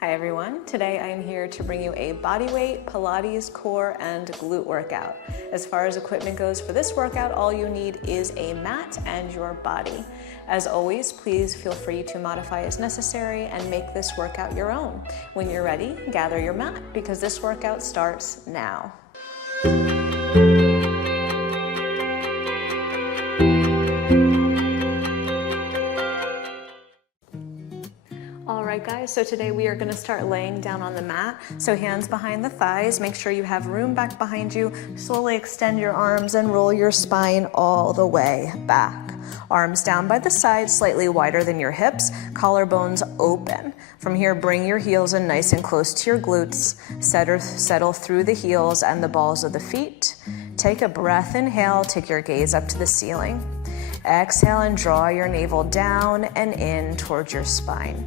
Hi everyone, today I am here to bring you a bodyweight, Pilates, core, and glute workout. As far as equipment goes for this workout, all you need is a mat and your body. As always, please feel free to modify as necessary and make this workout your own. When you're ready, gather your mat because this workout starts now. Alright guys, so today we are going to start laying down on the mat. So hands behind the thighs, make sure you have room back behind you. Slowly extend your arms and roll your spine all the way back. Arms down by the sides, slightly wider than your hips, collarbones open. From here, bring your heels in nice and close to your glutes. Settle through the heels and the balls of the feet. Take a breath, inhale, take your gaze up to the ceiling. Exhale and draw your navel down and in towards your spine.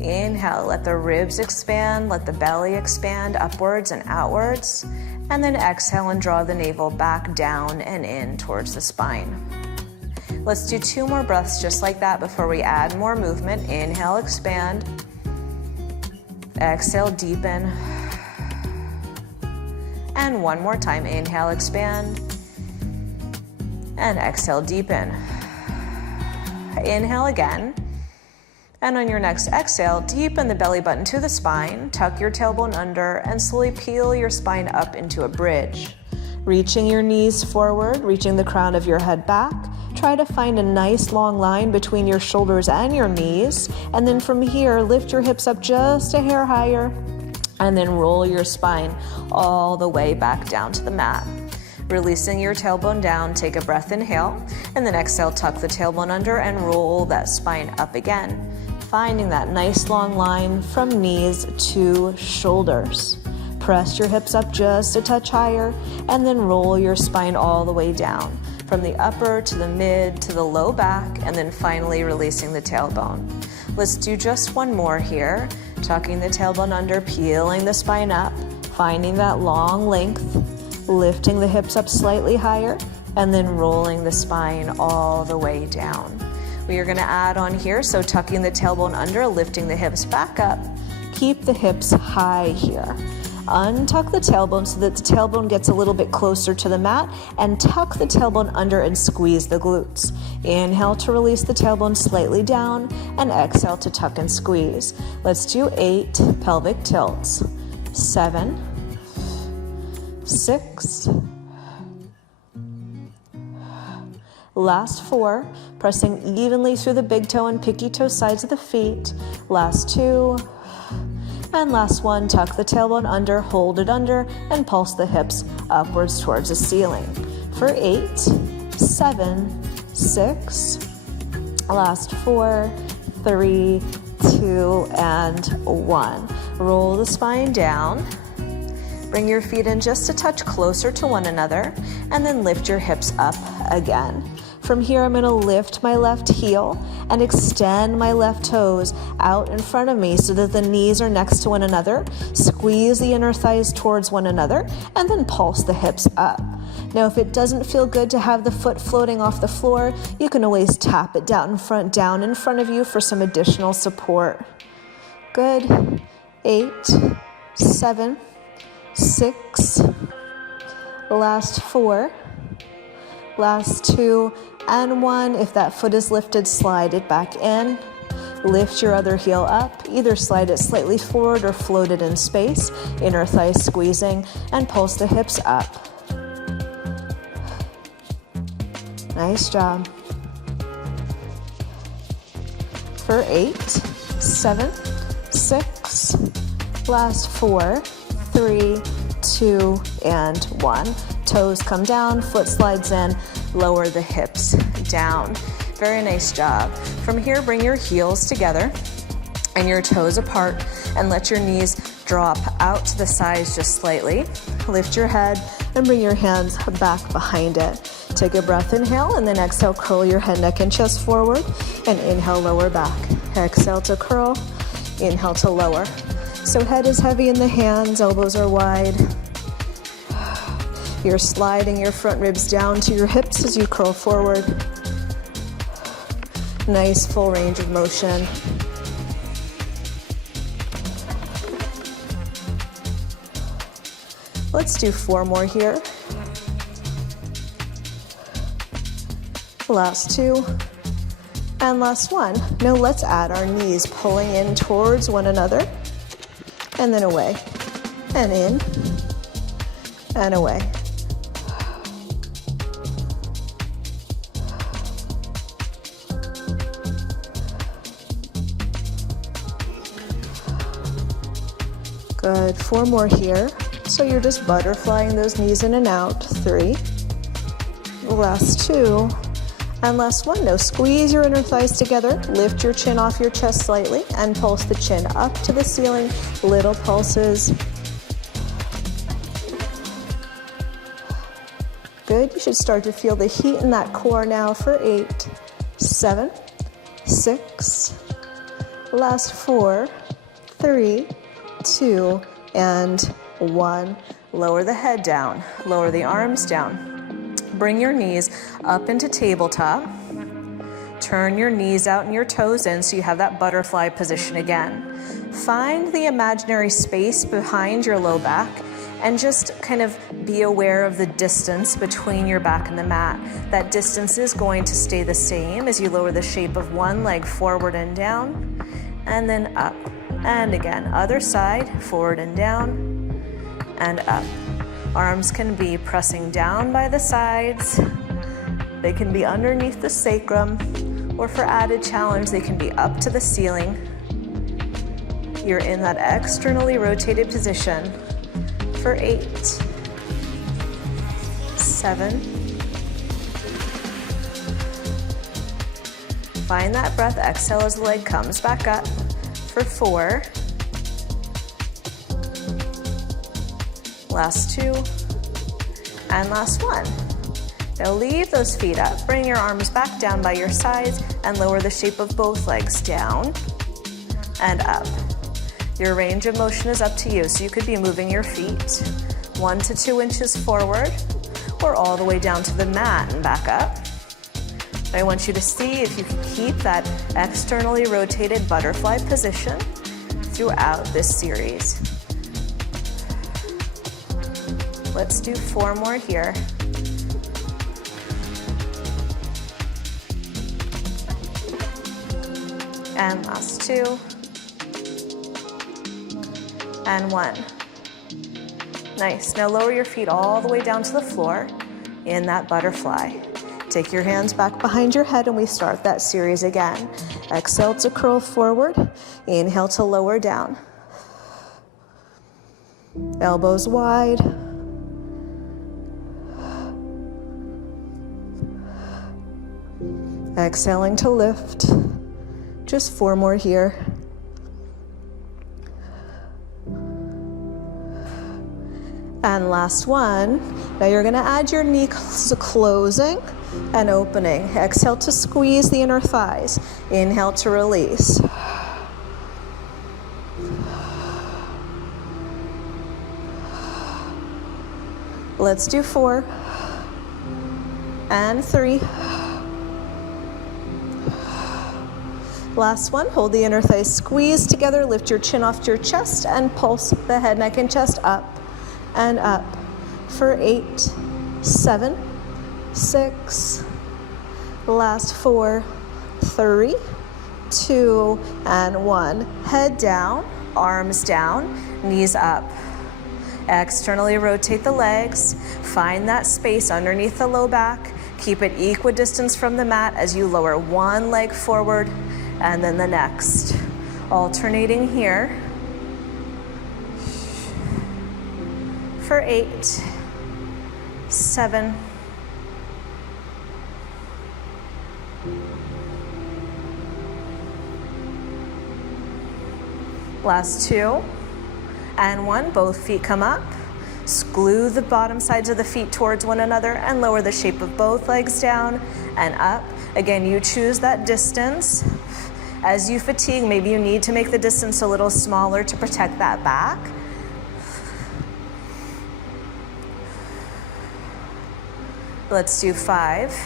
Inhale, let the ribs expand, let the belly expand upwards and outwards, and then exhale and draw the navel back down and in towards the spine. Let's do 2 more breaths just like that before we add more movement. Inhale, expand. Exhale, deepen. And one more time, inhale, expand. And exhale, deepen. Inhale again. And on your next exhale, deepen the belly button to the spine, tuck your tailbone under, and slowly peel your spine up into a bridge. Reaching your knees forward, reaching the crown of your head back. Try to find a nice long line between your shoulders and your knees. And then from here, lift your hips up just a hair higher. And then roll your spine all the way back down to the mat. Releasing your tailbone down, take a breath, inhale. And then exhale, tuck the tailbone under and roll that spine up again. Finding that nice long line from knees to shoulders. Press your hips up just a touch higher and then roll your spine all the way down from the upper to the mid to the low back and then finally releasing the tailbone. Let's do just one more here. Tucking the tailbone under, peeling the spine up, finding that long length, lifting the hips up slightly higher and then rolling the spine all the way down. We are going to add on here, so tucking the tailbone under, lifting the hips back up. Keep the hips high here. Untuck the tailbone so that the tailbone gets a little bit closer to the mat and tuck the tailbone under and squeeze the glutes. Inhale to release the tailbone slightly down and exhale to tuck and squeeze. Let's do 8 pelvic tilts. 7, 6, last 4, pressing evenly through the big toe and pinky toe sides of the feet. Last 2, and last 1, tuck the tailbone under, hold it under, and pulse the hips upwards towards the ceiling. For 8, 7, 6, last 4, 3, 2, and 1. Roll the spine down. Bring your feet in just a touch closer to one another, and then lift your hips up again. From here, I'm going to lift my left heel and extend my left toes out in front of me so that the knees are next to one another. Squeeze the inner thighs towards one another, and then pulse the hips up. Now, if it doesn't feel good to have the foot floating off the floor, you can always tap it down in front of you for some additional support. Good. 8, 7, 6, last 4, last 2, and 1. If that foot is lifted, slide it back in. Lift your other heel up. Either slide it slightly forward or float it in space. Inner thighs squeezing, and pulse the hips up. Nice job. For 8, 7, 6, last 4, 3, 2, and 1. Toes come down, foot slides in, lower the hips down. Very nice job. From here, bring your heels together and your toes apart and let your knees drop out to the sides just slightly. Lift your head and bring your hands back behind it. Take a breath, inhale, and then exhale, curl your head, neck, and chest forward, and inhale, lower back. Exhale to curl, inhale to lower. So head is heavy in the hands, elbows are wide. You're sliding your front ribs down to your hips as you curl forward. Nice full range of motion. Let's do 4 more here. Last 2, and last 1. Now let's add our knees pulling in towards one another, and then away, and in, and away. Good, 4 more here. So you're just butterflying those knees in and out. 3, last 2, and last 1. Now squeeze your inner thighs together, lift your chin off your chest slightly, and pulse the chin up to the ceiling, little pulses. Good, you should start to feel the heat in that core now for 8, 7, 6, last 4, 3, 2, and 1. Lower the head down, lower the arms down. Bring your knees up into tabletop. Turn your knees out and your toes in so you have that butterfly position again. Find the imaginary space behind your low back and just kind of be aware of the distance between your back and the mat. That distance is going to stay the same as you lower the shape of one leg forward and down, and then up. And again, other side, forward and down, and up. Arms can be pressing down by the sides. They can be underneath the sacrum, or for added challenge, they can be up to the ceiling. You're in that externally rotated position for 8, 7. Find that breath, exhale as the leg comes back up for 4. Last 2, and last 1. Now leave those feet up, bring your arms back down by your sides, and lower the shape of both legs down and up. Your range of motion is up to you, so you could be moving your feet 1 to 2 inches forward, or all the way down to the mat and back up. I want you to see if you can keep that externally rotated butterfly position throughout this series. Let's do 4 more here. And last 2. And 1. Nice. Now lower your feet all the way down to the floor in that butterfly. Take your hands back behind your head and we start that series again. Exhale to curl forward. Inhale to lower down. Elbows wide. Exhaling to lift. Just 4 more here. And last 1. Now you're going to add your knee closing and opening. Exhale to squeeze the inner thighs. Inhale to release. Let's do 4. And 3. Last 1, hold the inner thighs squeeze together, lift your chin off your chest and pulse the head, neck, and chest up and up for 8, 7, 6, last 4, 3, 2, and 1. Head down, arms down, knees up. Externally rotate the legs, find that space underneath the low back, keep it equidistant from the mat as you lower one leg forward and then the next. Alternating here for 8, 7, last 2, and 1. Both feet come up. Glue the bottom sides of the feet towards one another and lower the shape of both legs down and up. Again, you choose that distance. As you fatigue, maybe you need to make the distance a little smaller to protect that back. Let's do 5.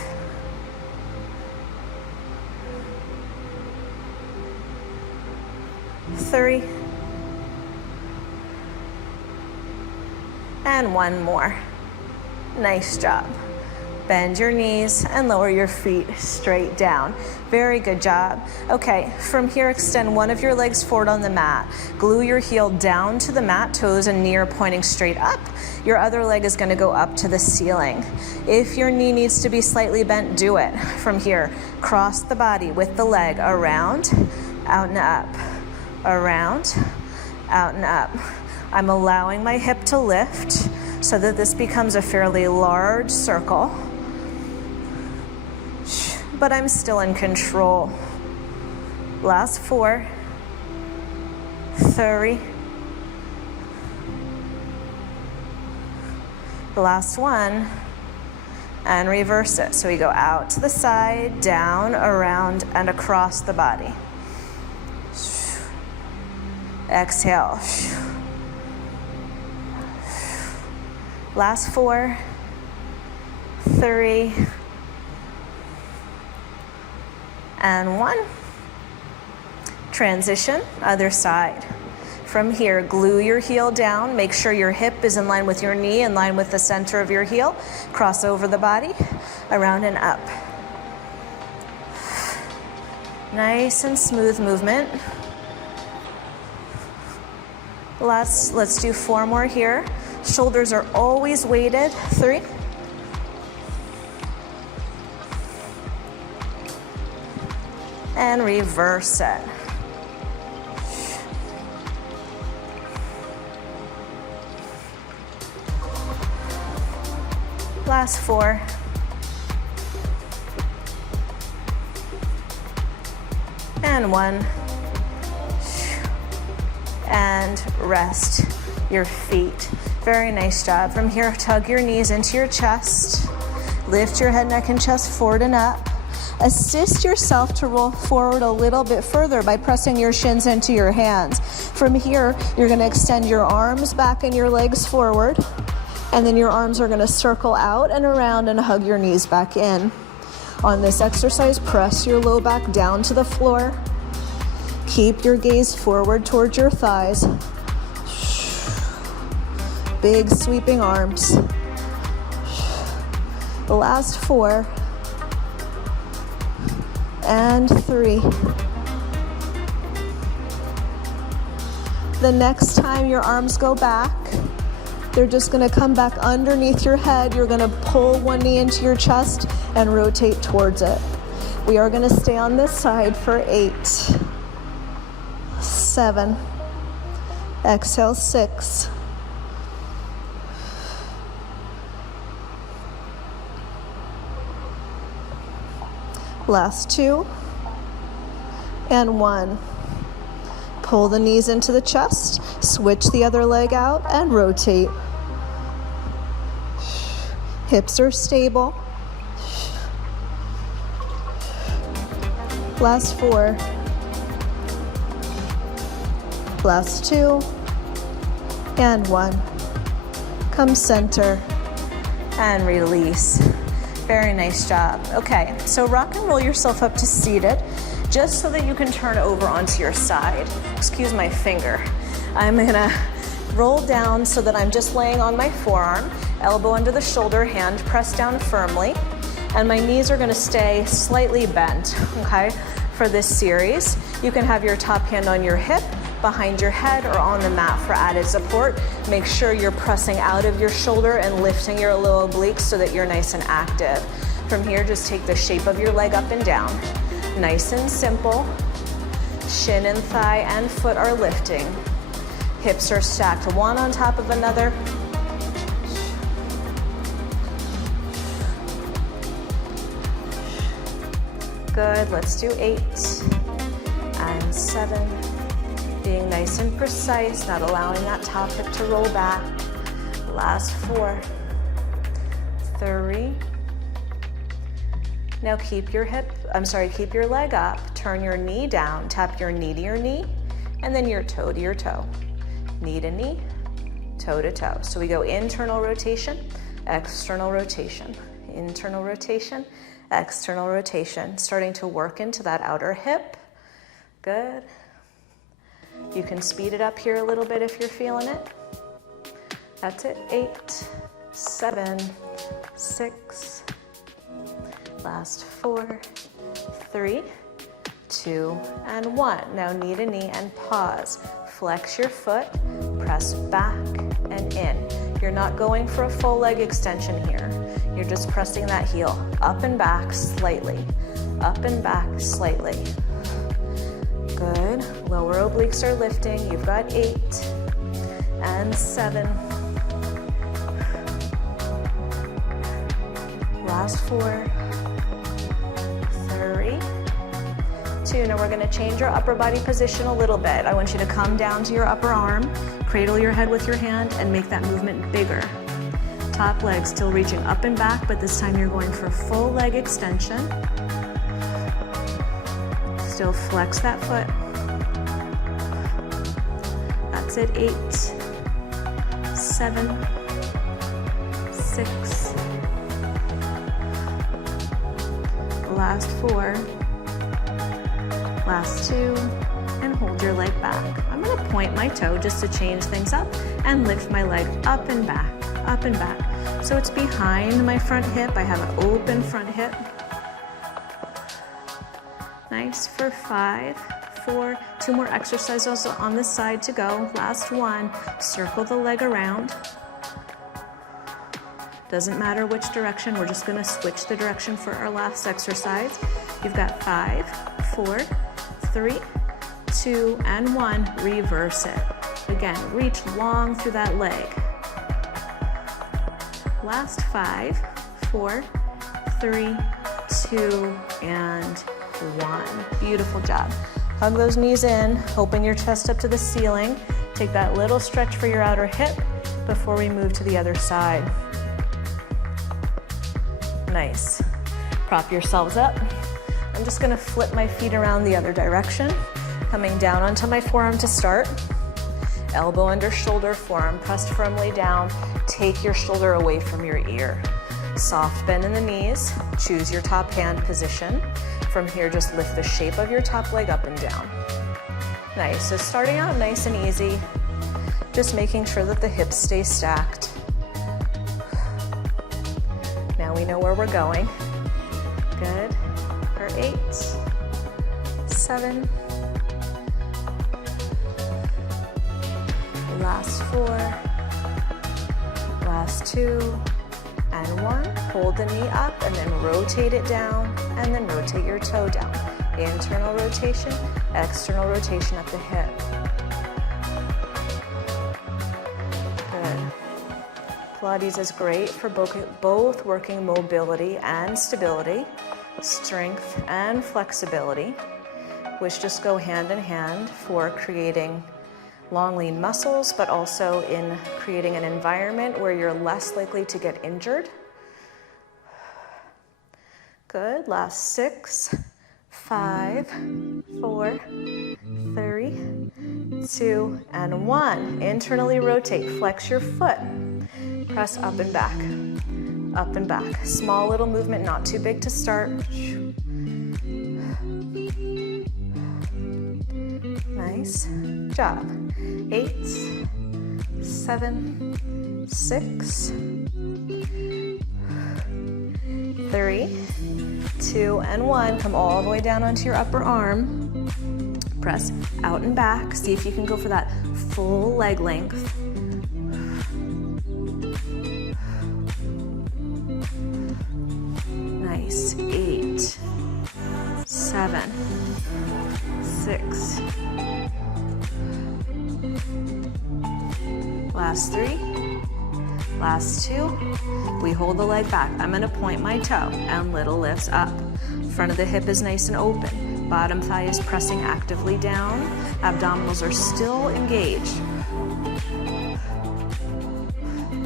3. And one more. Nice job. Bend your knees and lower your feet straight down. Very good job. Okay, from here, extend one of your legs forward on the mat. Glue your heel down to the mat, toes and knee are pointing straight up. Your other leg is going to go up to the ceiling. If your knee needs to be slightly bent, do it. From here, cross the body with the leg around, out and up, around, out and up. I'm allowing my hip to lift so that this becomes a fairly large circle, but I'm still in control. Last 4, 3, last one, and reverse it. So we go out to the side, down, around, and across the body. Exhale. Last 4, 3, and 1. Transition, other side. From here, glue your heel down. Make sure your hip is in line with your knee, in line with the center of your heel. Cross over the body, around and up. Nice and smooth movement. Let's do 4 more here. Shoulders are always weighted. 3. And reverse it. Last 4. And 1. And rest your feet. Very nice job. From here, tug your knees into your chest. Lift your head, neck, and chest forward and up. Assist yourself to roll forward a little bit further by pressing your shins into your hands. From here, you're going to extend your arms back and your legs forward, and then your arms are going to circle out and around and hug your knees back in. On this exercise, press your low back down to the floor. Keep your gaze forward towards your thighs. Big sweeping arms. The last 4. And 3. The next time your arms go back, they're just going to come back underneath your head. You're going to pull one knee into your chest and rotate towards it. We are going to stay on this side for 8, 7, exhale 6, last 2, and 1. Pull the knees into the chest, switch the other leg out, and rotate. Hips are stable. Last 4. Last 2. And 1. Come center and release. Very nice job. Okay, so rock and roll yourself up to seated, just so that you can turn over onto your side. Excuse my finger. I'm gonna roll down so that I'm just laying on my forearm, elbow under the shoulder, hand pressed down firmly, and my knees are gonna stay slightly bent, okay? For this series, you can have your top hand on your hip, behind your head, or on the mat for added support. Make sure you're pressing out of your shoulder and lifting your low obliques so that you're nice and active. From here, just take the shape of your leg up and down. Nice and simple. Shin and thigh and foot are lifting. Hips are stacked one on top of another. Good, let's do 8 and 7. Being nice and precise, not allowing that top hip to roll back. Last 4, 3. Now keep your leg up, turn your knee down, tap your knee to your knee, and then your toe to your toe. Knee to knee, toe to toe. So we go internal rotation, external rotation, internal rotation, external rotation, starting to work into that outer hip. Good. You can speed it up here a little bit if you're feeling it. That's it. 8, 7, 6. Last 4, 3, 2, and 1. Now knee to knee and pause. Flex your foot, press back and in. You're not going for a full leg extension here. You're just pressing that heel up and back slightly. Up and back slightly. Good. Lower obliques are lifting. You've got 8 and 7. Last 4, 3, 2. Now we're going to change your upper body position a little bit. I want you to come down to your upper arm, cradle your head with your hand, and make that movement bigger. Top leg still reaching up and back, but this time you're going for full leg extension. Still flex that foot. That's it. 8, 7, 6. Last 4. Last 2, and hold your leg back. I'm going to point my toe just to change things up and lift my leg up and back, up and back. So it's behind my front hip. I have an open front hip. Nice for 5, 4, 2 more exercises on this side to go. Last 1, circle the leg around. Doesn't matter which direction, we're just going to switch the direction for our last exercise. You've got 5, 4, 3, 2, and 1. Reverse it. Again, reach long through that leg. Last 5, 4, 3, 2, and 1. Beautiful job. Hug those knees in, open your chest up to the ceiling. Take that little stretch for your outer hip before we move to the other side. Nice. Prop yourselves up. I'm just going to flip my feet around the other direction, coming down onto my forearm to start. Elbow under shoulder, forearm pressed firmly down. Take your shoulder away from your ear. Soft bend in the knees. Choose your top hand position. From here, just lift the shape of your top leg up and down. Nice. So starting out nice and easy, just making sure that the hips stay stacked. Now we know where we're going. Good. For 8, 7, last 4, last 2, and 1. Hold the knee up and then rotate it down, and then rotate your toe down. Internal rotation, external rotation at the hip. Good. Pilates is great for both working mobility and stability, strength and flexibility, which just go hand in hand for creating long, lean muscles, but also in creating an environment where you're less likely to get injured. Good. Last 6, 5, 4, 3, 2, and 1. Internally rotate. Flex your foot. Press up and back. Up and back. Small little movement, not too big to start. Nice job. 8, 7, 6, 3, 2, and 1. Come all the way down onto your upper arm. Press out and back. See if you can go for that full leg length. Nice. 8, 7, 6. Last 3. Last 2. We hold the leg back. I'm going to point my toe and little lifts up. Front of the hip is nice and open. Bottom thigh is pressing actively down. Abdominals are still engaged.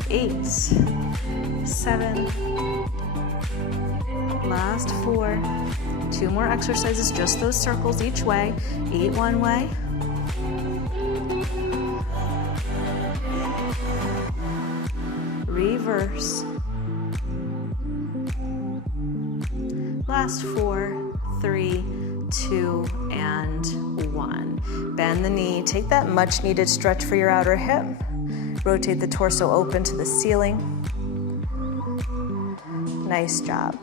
8, 7. Last 4. 2 more exercises, just those circles each way. 8 one way. Reverse. Last 4, 3, 2, and 1. Bend the knee. Take that much needed stretch for your outer hip. Rotate the torso open to the ceiling. Nice job.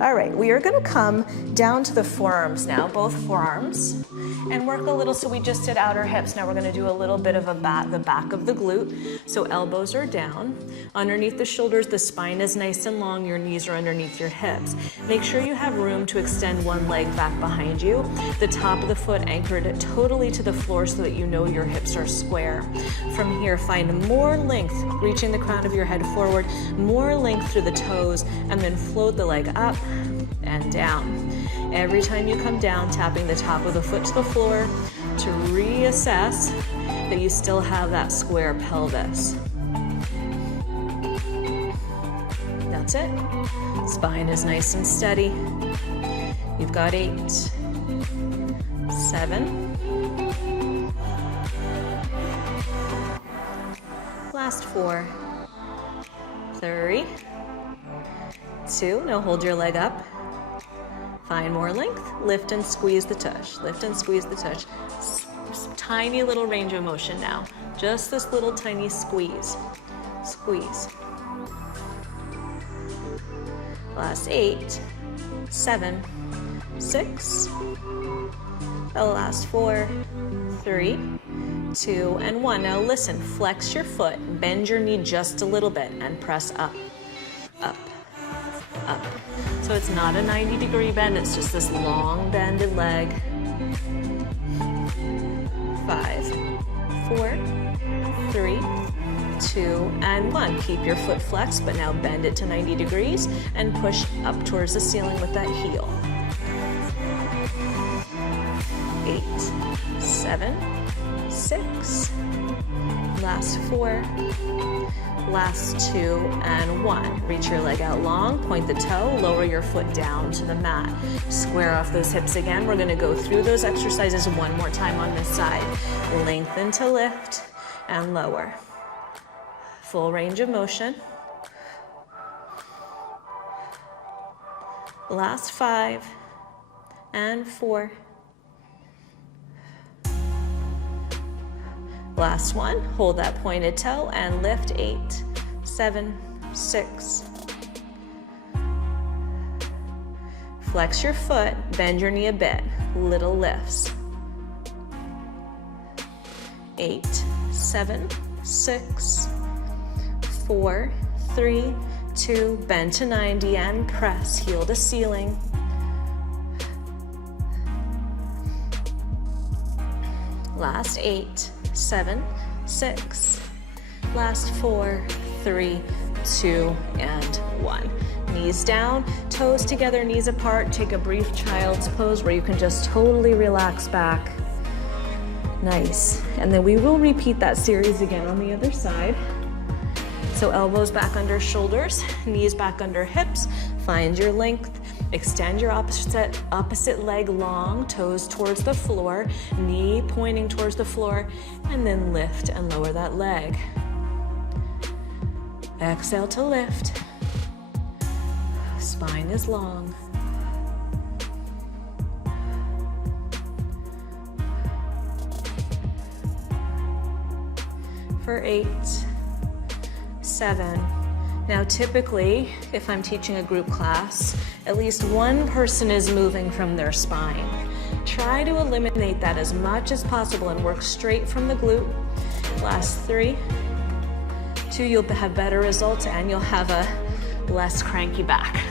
All right, we are gonna come down to the forearms now, both forearms, and work a little. So we just did outer hips. Now we're gonna do a little bit of the back of the glute. So elbows are down. Underneath the shoulders, the spine is nice and long. Your knees are underneath your hips. Make sure you have room to extend one leg back behind you. The top of the foot anchored totally to the floor so that you know your hips are square. From here, find more length, reaching the crown of your head forward, more length through the toes, and then float the leg up and down. Every time you come down, tapping the top of the foot to the floor to reassess that you still have that square pelvis. That's it. Spine is nice and steady. You've got 8, 7. Last 4, 3, 2. Now hold your leg up. Find more length. Lift and squeeze the tush. Lift and squeeze the tush. Tiny little range of motion now. Just this little tiny squeeze. Squeeze. Last 8, 7, 6. The last 4, 3, 2, and 1. Now listen, flex your foot, bend your knee just a little bit, and press up, up, up. So it's not a 90-degree bend, it's just this long bended leg. 5, 4, 3, 2, and 1. Keep your foot flexed, but now bend it to 90 degrees and push up towards the ceiling with that heel. 8, 7, 6. Last 4. Last 2, and 1. Reach your leg out long, point the toe, lower your foot down to the mat. Square off those hips again. We're gonna go through those exercises one more time on this side. Lengthen to lift and lower. Full range of motion. Last 5 and 4. Last 1, hold that pointed toe and lift. 8, 7, 6. Flex your foot, bend your knee a bit, little lifts. 8, 7, 6, 4, 3, 2, bend to 90 and press, heel to ceiling. Last 8, 7, 6. Last 4, 3, 2, and 1. Knees down, toes together, knees apart. Take a brief child's pose where you can just totally relax back. Nice. And then we will repeat that series again on the other side. So elbows back under shoulders, knees back under hips. Find your length. Extend your opposite leg long, toes towards the floor, knee pointing towards the floor, and then lift and lower that leg. Exhale to lift. Spine is long. For 8, 7. Now typically, if I'm teaching a group class, at least one person is moving from their spine. Try to eliminate that as much as possible and work straight from the glute. Last 3, 2, you'll have better results and you'll have a less cranky back.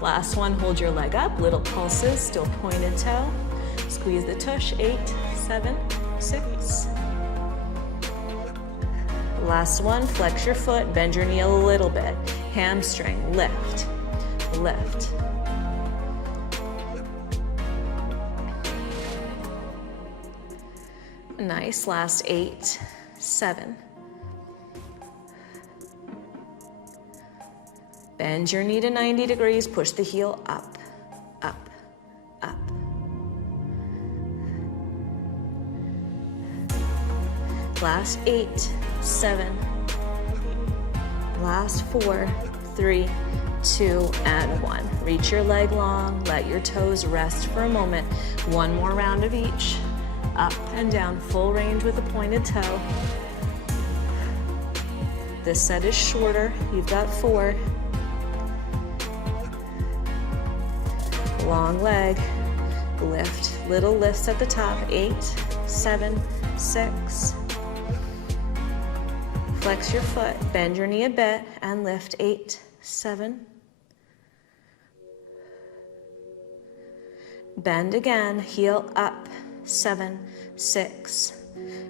Last 1, hold your leg up, little pulses, still pointed toe. Squeeze the tush, 8, 7, 6. Last 1, flex your foot, bend your knee a little bit. Hamstring, lift, lift. Nice, last 8, 7. Bend your knee to 90 degrees, push the heel up, up, up. Last 8, 7. Last 4, 3, 2, and 1. Reach your leg long, let your toes rest for a moment. One more round of each. Up and down, full range with a pointed toe. This set is shorter. You've got 4. Long leg, lift, little lifts at the top, 8, 7, 6. Flex your foot, bend your knee a bit, and lift, 8, 7. Bend again, heel up, 7, 6.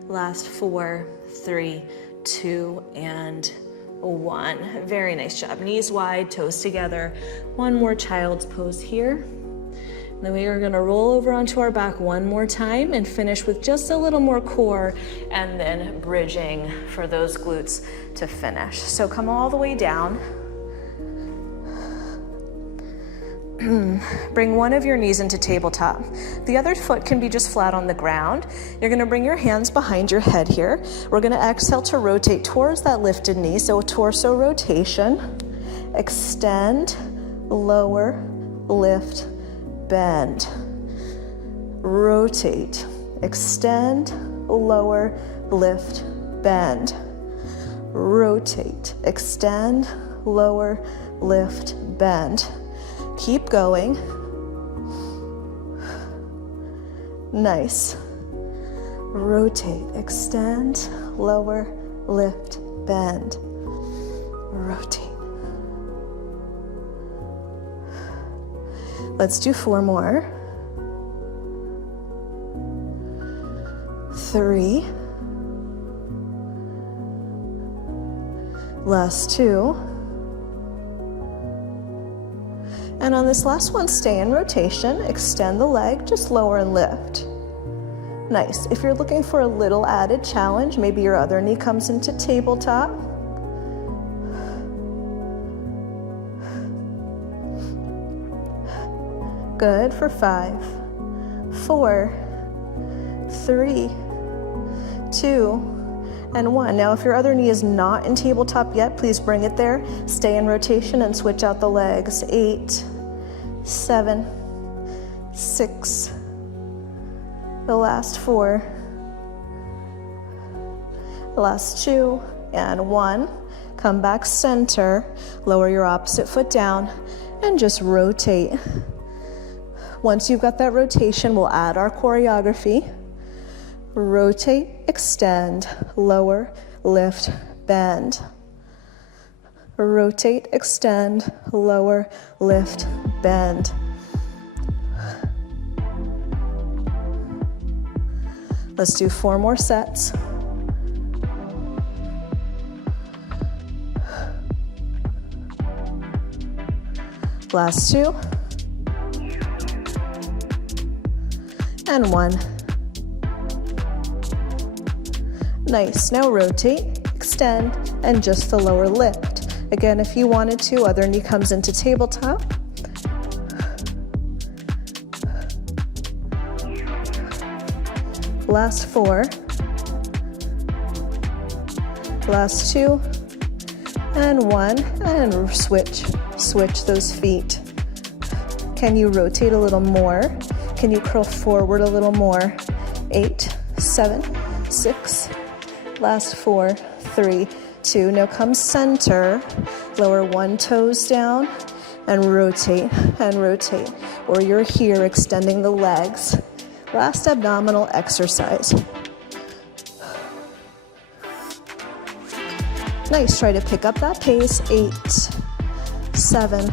Last 4, 3, 2, and 1. Very nice job. Knees wide, toes together. One more child's pose here. Then we are gonna roll over onto our back one more time and finish with just a little more core and then bridging for those glutes to finish. So come all the way down. Bring one of your knees into tabletop. The other foot can be just flat on the ground. You're gonna bring your hands behind your head here. We're gonna exhale to rotate towards that lifted knee, so torso rotation. Extend, lower, lift, bend. Rotate, extend, lower, lift, bend. Rotate, extend, lower, lift, bend. Keep going. Nice. Rotate, extend, lower, lift, bend. Rotate. Let's do 4 more. 3. Last 2. And on this last one, stay in rotation, extend the leg, just lower and lift. Nice. If you're looking for a little added challenge, maybe your other knee comes into tabletop. Good for 5, 4, 3, 2, and 1. Now, if your other knee is not in tabletop yet, please bring it there. Stay in rotation and switch out the legs. 8, 7, 6, the last 4, the last 2, and 1. Come back center, lower your opposite foot down, and just rotate. Once you've got that rotation, we'll add our choreography. Rotate, extend, lower, lift, bend. Rotate, extend, lower, lift, bend. Let's do 4 more sets. Last 2. And 1. Nice. Now rotate, extend, and just the lower lift. Again, if you wanted to, other knee comes into tabletop. Last 4. Last 2. And 1. And switch those feet. Can you rotate a little more? Can you curl forward a little more? 8, 7, 6. Last 4, 3, 2. Now come center. Lower one toes down and rotate, or you're here extending the legs. Last abdominal exercise. Nice. Try to pick up that pace. 8, 7,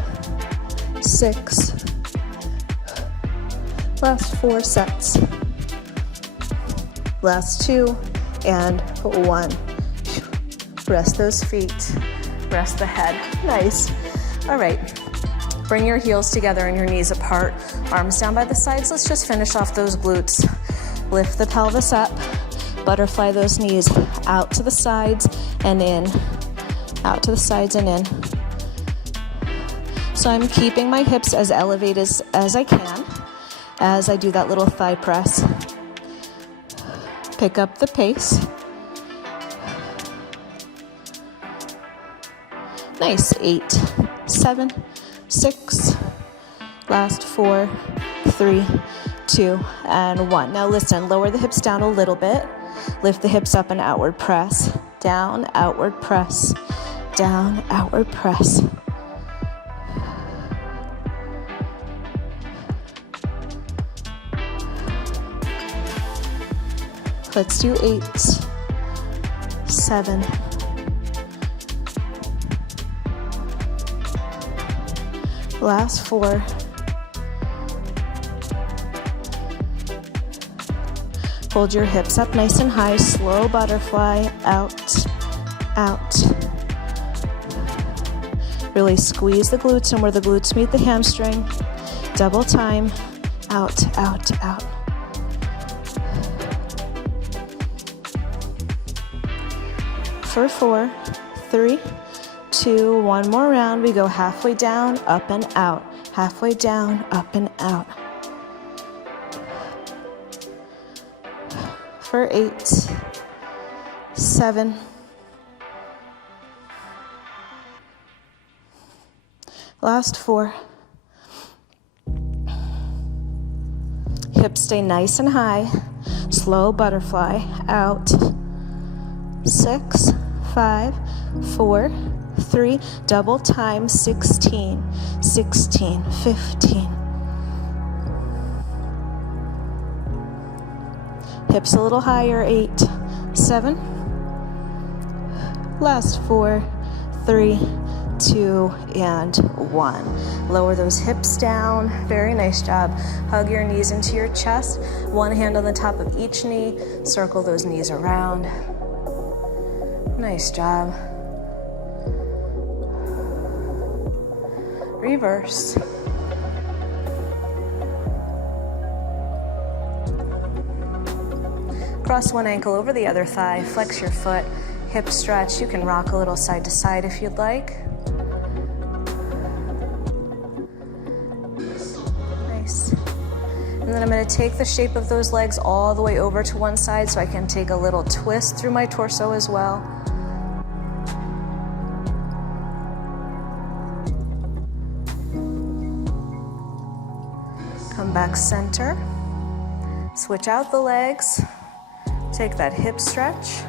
6. Last 4 sets. Last 2 and 1. Rest those feet. Rest the head. Nice. All right. Bring your heels together and your knees apart. Arms down by the sides. Let's just finish off those glutes. Lift the pelvis up. Butterfly those knees out to the sides and in. Out to the sides and in. So I'm keeping my hips as elevated as I can as I do that little thigh press. Pick up the pace. Nice. 8, 7, 6. Last 4, 3, 2, and 1. Now listen, lower the hips down a little bit. Lift the hips up and outward press. down, outward press, down, outward press. Let's do 8, 7, last 4, hold your hips up nice and high, slow butterfly, out, out. Really squeeze the glutes, and where the glutes meet the hamstring, double time, out, out, out. For 4, 3, 2, one more round. We go halfway down, up and out, halfway down, up and out. For 8, 7, last 4. Hips stay nice and high. Slow butterfly, out. 6, 5, 4, 3, double time, 16, 16, 15. Hips a little higher, 8, 7, last 4, 3, 2, and 1. Lower those hips down. Very nice job. Hug your knees into your chest. One hand on the top of each knee. Circle those knees around. Nice job. Reverse. Cross one ankle over the other thigh. Flex your foot. Hip stretch. You can rock a little side to side if you'd like. Nice. And then I'm going to take the shape of those legs all the way over to one side so I can take a little twist through my torso as well. Come back center. Switch out the legs. Take that hip stretch.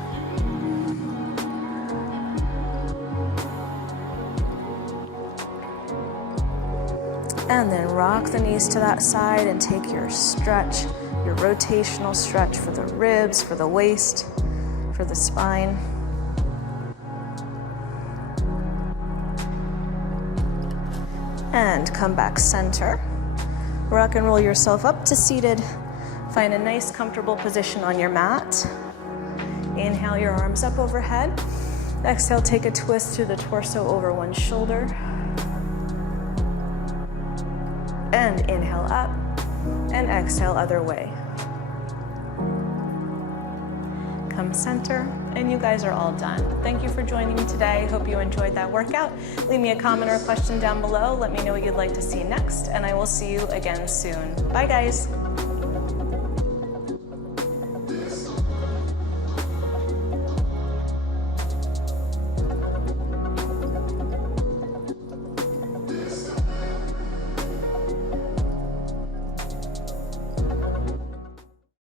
And then rock the knees to that side and take your stretch, your rotational stretch for the ribs, for the waist, for the spine. And come back center. Rock and roll yourself up to seated. Find a nice comfortable position on your mat. Inhale your arms up overhead. Exhale, take a twist through the torso over one shoulder. And inhale up, and exhale other way. Come center, and you guys are all done. Thank you for joining me today. Hope you enjoyed that workout. Leave me a comment or a question down below. Let me know what you'd like to see next, and I will see you again soon. Bye, guys.